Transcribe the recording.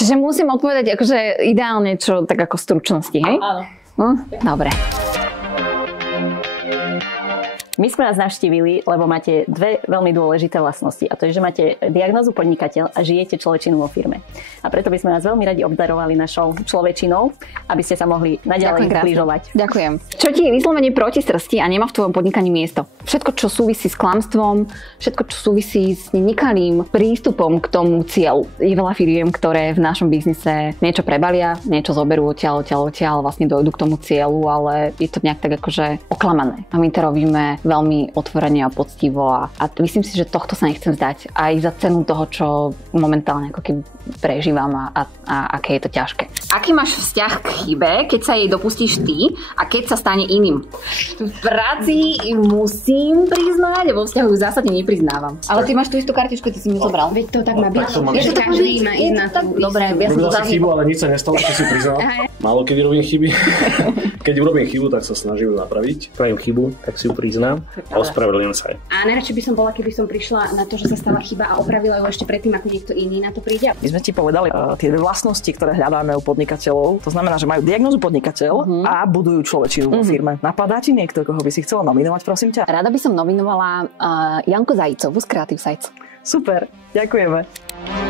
Čiže musím odpovedať akože ideálne čo tak ako stručnosti, hej? Áno. Dobre. My sme vás navštívili, lebo máte dve veľmi dôležité vlastnosti. A to je, že máte diagnózu podnikateľ a žijete človečinu vo firme. A preto by sme vás veľmi radi obdarovali našou človečinou, aby ste sa mohli naďalej zbližovať. Ďakujem. Čo ti je vyslovene proti srsti a nemá v tvojom podnikaní miesto? Všetko, čo súvisí s klamstvom, všetko, čo súvisí s nekalým prístupom k tomu cieľu. Je veľa firiem, ktoré v našom biznise niečo prebalia, niečo zoberú odtiaľ, vlastne dojdu k tomu cieľu, ale je to nejak tak akože oklamané. A my to robíme veľmi otvorene a poctivo a myslím si, že tohto sa nechcem vzdať aj za cenu toho, čo momentálne ako keby prežívam a aké je to ťažké. Aký máš vzťah k chybe, keď sa jej dopustíš ty a keď sa stane iným? V práci musím priznať, vo vzťahu zásadne nepriznávam. Ale ty máš tú istú kartičku, ty si mi zobral. Veď to tak má byť. Že každý má ísť na tú. Dobre, ja som to chybu, ale nič sa nestalo, čo si priznal. Málo kedy robím chyby. Keď urobím chybu, tak sa snažím ju napraviť. Pravím chybu, tak si ju priznám a ospravedlňujem sa aj. A najradšej by som bola, keby som prišla na to, že sa stala chyba a opravila ju ešte predtým, ako niekto iný na to príde. My sme ti povedali tie dve vlastnosti, ktoré hľadáme u podnikateľov. To znamená, že majú diagnózu podnikateľ a budujú človečinu vo firme. Napadá ti niekto, koho by si chcela nominovať, prosím ťa? Rada by som nominovala Janku Zajícovú z Creative Sites. Super, ďakujeme.